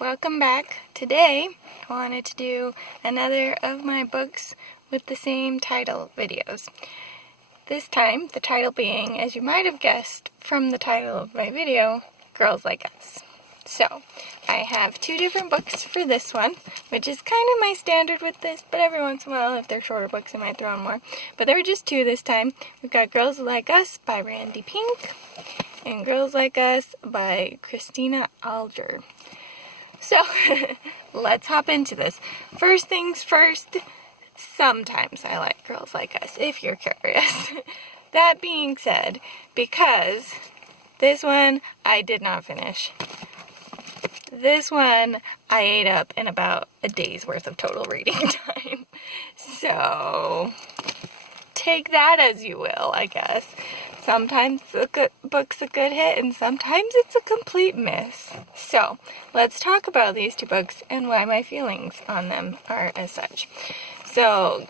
welcome back. Today I wanted to do another of my books with the same title videos. This time, the title being, as you might have guessed from the title of my video, Girls Like Us. So, I have two different books for this one, which is kind of my standard with this, but every once in a while, if they're shorter books, I might throw in more. But there were just two this time. We've got Girls Like Us by Randi and Girls Like Us by Christina Alger. So, let's hop into this. First things first, sometimes I like Girls Like Us, if you're curious. That being said, because this one I did not finish. This one I ate up in about a day's worth of total reading time. So, take that as you will, I guess. Sometimes a book's a good hit, and sometimes it's a complete miss. So, let's talk about these two books and why my feelings on them are as such. So,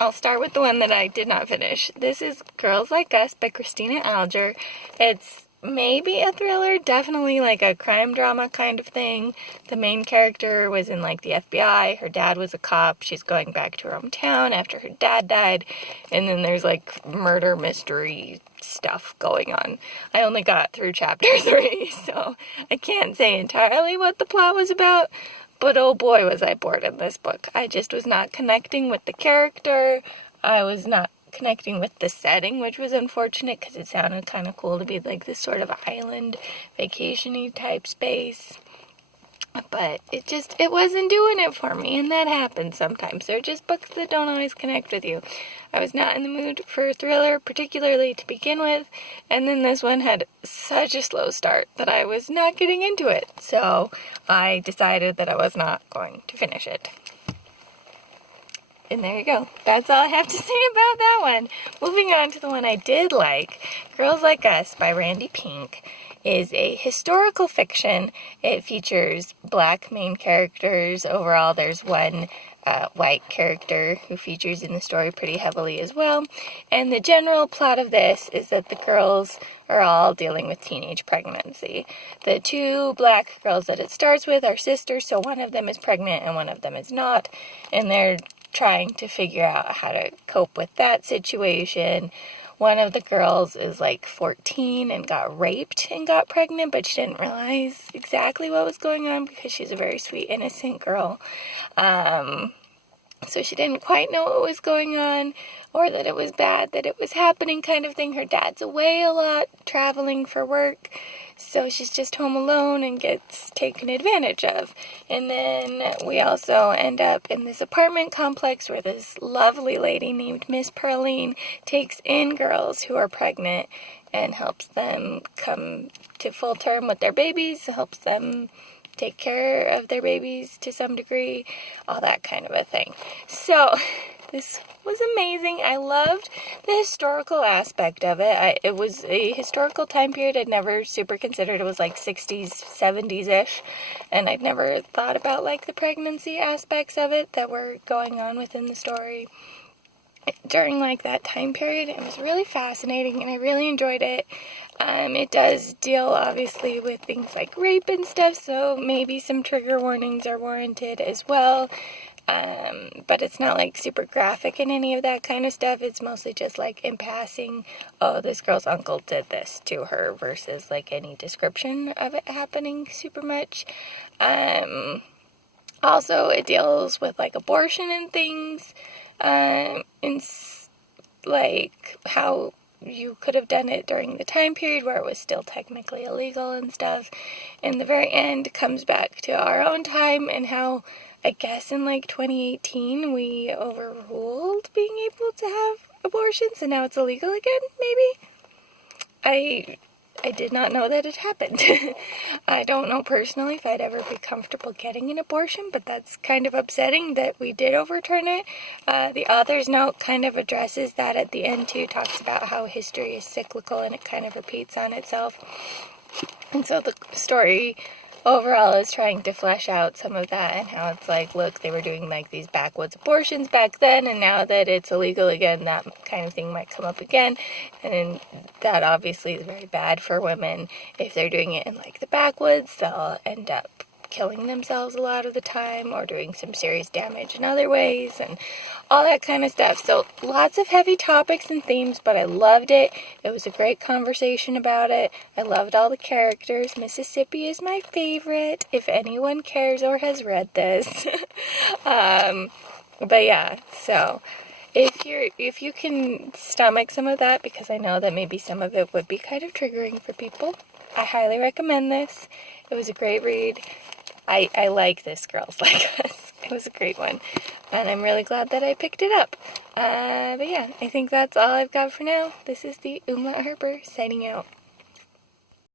I'll start with the one that I did not finish. This is Girls Like Us by Christina Alger. It's maybe a thriller, definitely like a crime drama kind of thing. The main character was in like the FBI, her dad was a cop, she's going back to her hometown after her dad died, and then there's like murder mystery stuff going on. I only got through chapter 3, so I can't say entirely what the plot was about, but oh boy was I bored in this book. I just was not connecting with the character, I was not connecting with the setting, which was unfortunate because it sounded kind of cool to be like this sort of island vacation-y type space, but it wasn't doing it for me, and that happens sometimes. There are just books that don't always connect with you. I was not in the mood for a thriller particularly to begin with, and then this one had such a slow start that I was not getting into it, so I decided that I was not going to finish it. And there you go. That's all I have to say about that one. Moving on to the one I did like, Girls Like Us by Randi is a historical fiction. It features black main characters. Overall, there's one white character who features in the story pretty heavily as well. And the general plot of this is that the girls are all dealing with teenage pregnancy. The two black girls that it starts with are sisters, so one of them is pregnant and one of them is not. And they're trying to figure out how to cope with that situation. One of the girls is like 14 and got raped and got pregnant, but she didn't realize exactly what was going on because she's a very sweet, innocent girl. So she didn't quite know what was going on, or that it was bad that it was happening kind of thing. Her dad's away a lot, traveling for work, so she's just home alone and gets taken advantage of. And then we also end up in this apartment complex where this lovely lady named Miss Pearline takes in girls who are pregnant and helps them come to full term with their babies, helps them take care of their babies to some degree, all that kind of a thing. So, this was amazing. I loved the historical aspect of it. It was a historical time period I'd never super considered. It was like 60s, 70s-ish, and I'd never thought about like the pregnancy aspects of it that were going on within the story during like that time period. It was really fascinating and I really enjoyed it. It does deal obviously with things like rape and stuff, so maybe some trigger warnings are warranted as well. But it's not like super graphic in any of that kind of stuff. It's mostly just like in passing, oh, this girl's uncle did this to her, versus like any description of it happening super much. Also, it deals with like abortion and things. And like how you could have done it during the time period where it was still technically illegal and stuff. And the very end comes back to our own time and how, I guess in like 2018, we overruled being able to have abortions and now it's illegal again, maybe? I did not know that it happened. I don't know personally if I'd ever be comfortable getting an abortion, but that's kind of upsetting that we did overturn it. The author's note kind of addresses that at the end too, talks about how history is cyclical and it kind of repeats on itself. And so the story overall is trying to flesh out some of that and how it's like, look, they were doing like these backwoods abortions back then, and now that it's illegal again, that kind of thing might come up again. And that obviously is very bad for women. If they're doing it in like the backwoods, they'll end up killing themselves a lot of the time or doing some serious damage in other ways and all that kind of stuff. So lots of heavy topics and themes, but I loved it. It was a great conversation about it. I loved all the characters. Mississippi is my favorite, if anyone cares or has read this. But yeah, so if you can stomach some of that, because I know that maybe some of it would be kind of triggering for people, I highly recommend this. It was a great read. I like this, Girls Like Us. It was a great one. And I'm really glad that I picked it up. But yeah, I think that's all I've got for now. This is the Umlaut Harper signing out.